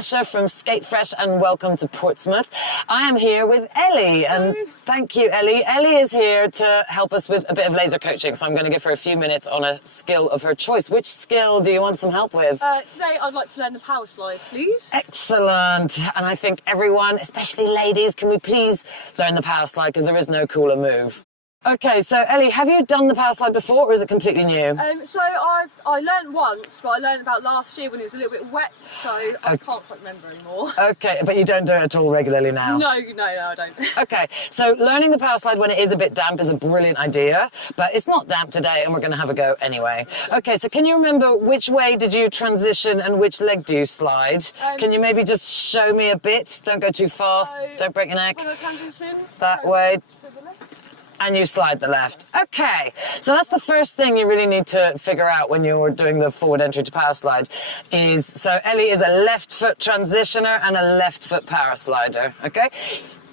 Asha from Skatefresh and welcome to Portsmouth. I am here with Ellie and thank you, Ellie. Ellie is here to help us with a bit of laser coaching, so I'm going to give her a few minutes on a skill of her choice. Which skill do you want some help with? Today I'd like to learn the power slide, please. Excellent. And I think everyone, especially ladies, can we please learn the power slide because there is no cooler move. Okay, so Ellie, have you done the power slide before or is it completely new? So I learned once, but I learned about last year when it was a little bit wet, so I can't quite remember anymore. Okay, but you don't do it at all regularly now? No, I don't. Okay, so learning the power slide when it is a bit damp is a brilliant idea, but it's not damp today and we're going to have a go anyway. Okay, so can you remember which way did you transition and which leg do you slide? Can you maybe just show me a bit? Don't go too fast, don't break your neck. When I transition, that way. to the left. And you slide the left. Okay, so that's the first thing you really need to figure out when you're doing the forward entry to power slide is, so Ellie is a left foot transitioner and a left foot power slider, okay?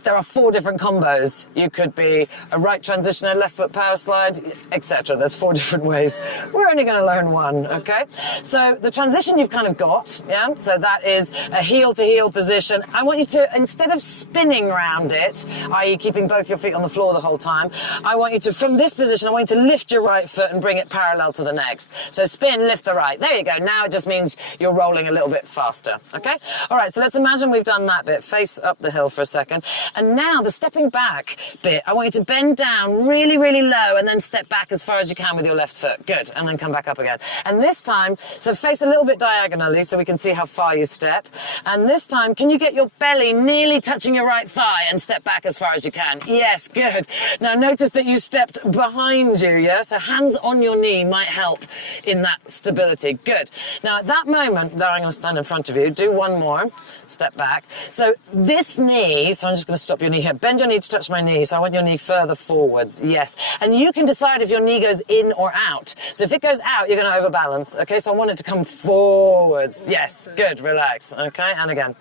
There are 4 different combos. You could be a right transitioner, left foot power slide, etc. There's 4 different ways. We're only going to learn one, okay? So the transition you've kind of got, yeah? So that is a heel to heel position. I want you to, instead of spinning around it, i.e. keeping both your feet on the floor the whole time, I want you to, from this position, I want you to lift your right foot and bring it parallel to the next. So spin, lift the right. There you go. Now it just means you're rolling a little bit faster, okay? All right, so let's imagine we've done that bit. Face up the hill for a second. And now the stepping back bit, I want you to bend down really, really low and then step back as far as you can with your left foot. Good. And then come back up again. And this time, so face a little bit diagonally so we can see how far you step. And this time, can you get your belly nearly touching your right thigh and step back as far as you can? Yes, good. Now notice that you stepped behind you, yeah? So hands on your knee might help in that stability. Good. Now at that moment, that I'm going to stand in front of you, do one more, step back. So this knee, so I'm just going to stop your knee here. Bend your knee to touch my knee, so I want your knee further forwards. Yes. And you can decide if your knee goes in or out. So if it goes out, you're going to overbalance. Okay, so I want it to come forwards. Yes, good, relax. Okay, and again.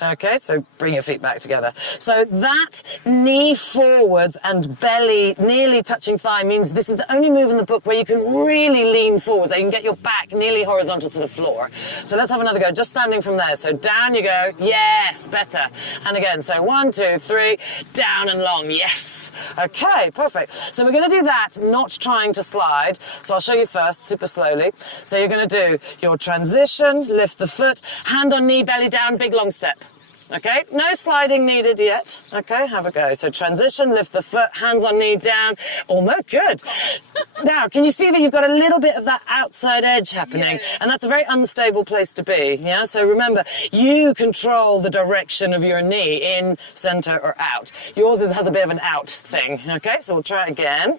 Okay, so bring your feet back together. So that knee forwards and belly nearly touching thigh means this is the only move in the book where you can really lean forwards. So you can get your back nearly horizontal to the floor. So let's have another go, just standing from there. So down you go. Yes, better. And again, so 1, 2, 3, down and long. Yes. Okay, perfect. So we're going to do that, not trying to slide. So I'll show you first, super slowly. So you're going to do your transition, lift the foot, hand on knee, belly down, big long step. Okay, no sliding needed yet. Okay, have a go. So transition, lift the foot, hands on knee down. Almost good. Now, can you see that you've got a little bit of that outside edge happening? Yeah. And that's a very unstable place to be. Yeah, so remember, you control the direction of your knee, in, center, or out. Yours has a bit of an out thing. Okay, so we'll try again.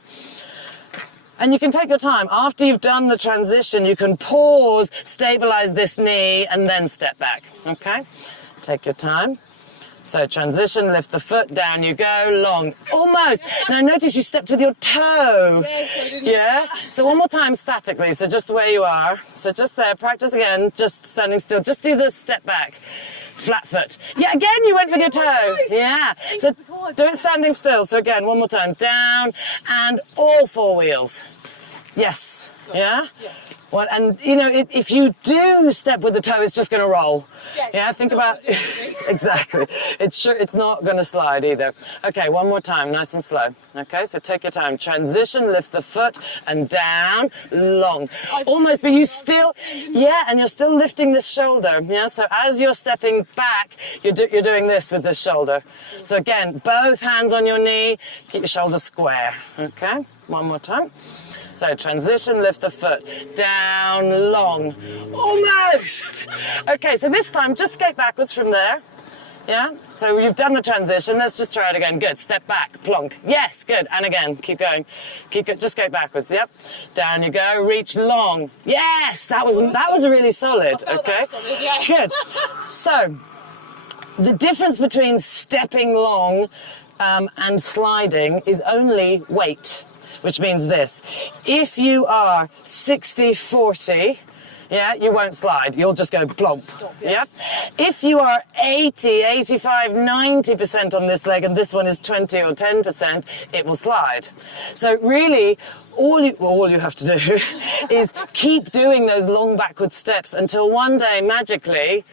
And you can take your time. After you've done the transition, you can pause, stabilize this knee, and then step back. Okay? Take your time. So transition, lift the foot, down you go, long, almost. Now notice you stepped with your toe. Yeah? So one more time statically, so just where you are. So just there, practice again, just standing still. Just do the step back. Flat foot. Yeah, again you went with your toe. Yeah. So do it standing still. So again, one more time, down and all 4 wheels. Yes. Yeah? Yes. Well, and you know, if you do step with the toe, it's just going to roll. Yeah, think about exactly. It's not going to slide either. Okay, one more time, nice and slow. Okay, so take your time. Transition, lift the foot and down, long, almost. But you still, yeah, and you're still lifting this shoulder. Yeah, so as you're stepping back, you're doing this with this shoulder. So again, both hands on your knee, keep your shoulders square. Okay, one more time. So transition, lift the foot, down, long, almost. Okay, so this time just skate backwards from there. Yeah, so you've done the transition. Let's just try it again. Good, step back, plonk. Yes, good, and again, keep going. Just go backwards, yep. Down you go, reach long. Yes, that was really solid, okay? Solid, yeah. Good. So, the difference between stepping long and sliding is only weight. Which means this, if you are 60-40, yeah, you won't slide. You'll just go plonk. Stop, yeah. If you are 80, 85, 90% on this leg and this one is 20 or 10%, it will slide. So really, all you have to do is keep doing those long backward steps until one day, magically,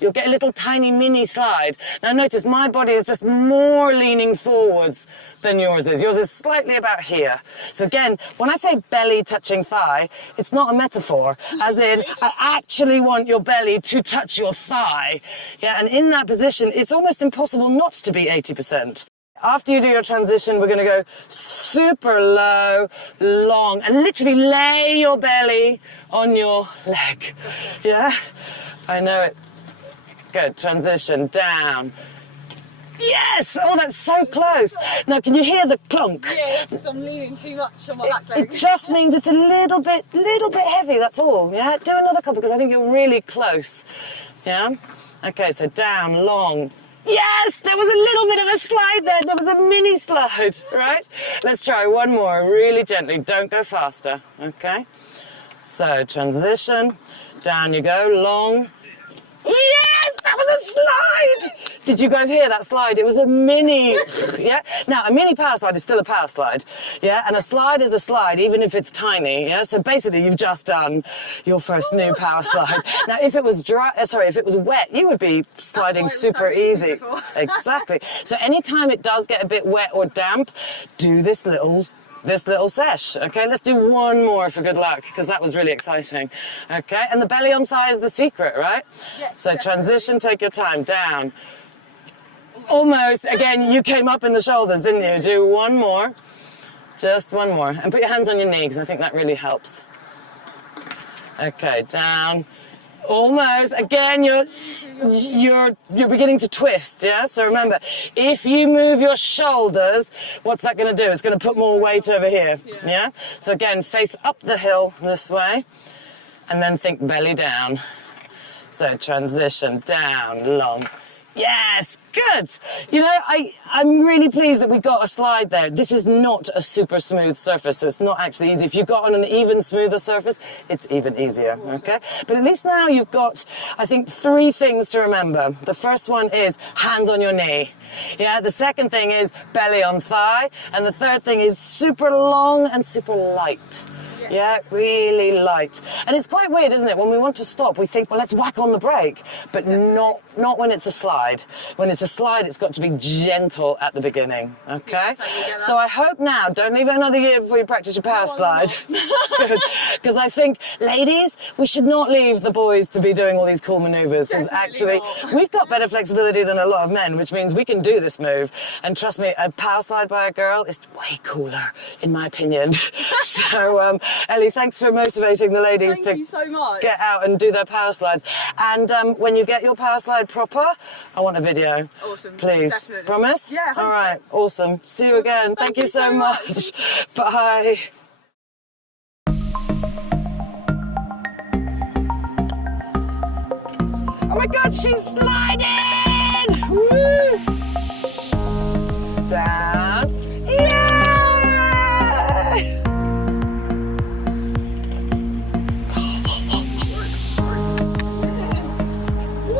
you'll get a little tiny mini slide. Now notice my body is just more leaning forwards than yours is. Yours is slightly about here. So again, when I say belly touching thigh, it's not a metaphor, as in I actually want your belly to touch your thigh. Yeah, and in that position, it's almost impossible not to be 80%. After you do your transition, we're going to go super low, long, and literally lay your belly on your leg. Yeah? I know it. Good. Transition. Down. Yes! Oh, that's so close. Now, can you hear the clunk? Yeah, it's because I'm leaning too much on my back leg. It just means it's a little bit heavy, that's all. Yeah? Do another couple, because I think you're really close. Yeah? Okay, so down, long. Yes, there was a little bit of a slide there. There was a mini slide, right? Let's try one more, really gently. Don't go faster, okay? So, transition. Down you go, long. Yes, that was a slide! Did you guys hear that slide? It was a mini, yeah? Now, a mini power slide is still a power slide, yeah? And a slide is a slide, even if it's tiny, yeah? So basically, you've just done your first new power slide. Now, if it was if it was wet, you would be sliding super easy. Exactly. So anytime it does get a bit wet or damp, do this little sesh, okay? Let's do one more for good luck, because that was really exciting, okay? And the belly on thigh is the secret, right? Yes, so definitely. transition, take your time, down. Almost, again, you came up in the shoulders, didn't you? Do one more, just one more. And put your hands on your knee, because I think that really helps. Okay, down. Almost, again, you're beginning to twist, yeah? So remember, if you move your shoulders, what's that going to do? It's going to put more weight over here, yeah? So again, face up the hill this way, and then think belly down. So transition, down, long. Yes, good. You know, I'm really pleased that we got a slide there. This is not a super smooth surface, so it's not actually easy. If you got on an even smoother surface, it's even easier, okay? But at least now you've got, I think, 3 things to remember. The first one is hands on your knee. Yeah, the second thing is belly on thigh. And the third thing is super long and super light. Yeah, really light. And it's quite weird, isn't it? When we want to stop, we think, well, let's whack on the brake. But not when it's a slide. When it's a slide, it's got to be gentle at the beginning, okay? So I hope now, don't leave it another year before you practice your power slide. Good. Because I think, ladies, we should not leave the boys to be doing all these cool maneuvers. Because actually, we've got better flexibility than a lot of men, which means we can do this move. And trust me, a power slide by a girl is way cooler, in my opinion. So, Ellie, thanks for motivating the ladies Thank you so much. Get out and do their power slides. And when you get your power slide proper, I want a video. Awesome. Please. Definitely. Promise? Yeah, 100%. All right. Awesome. See you again. Thank you so much. Bye. Oh my God, she's sliding! Woo! Down. Yeah!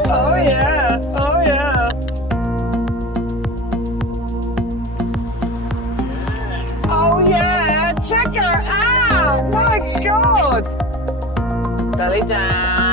Oh yeah, oh yeah. Oh yeah, check her out, my God. Belly down.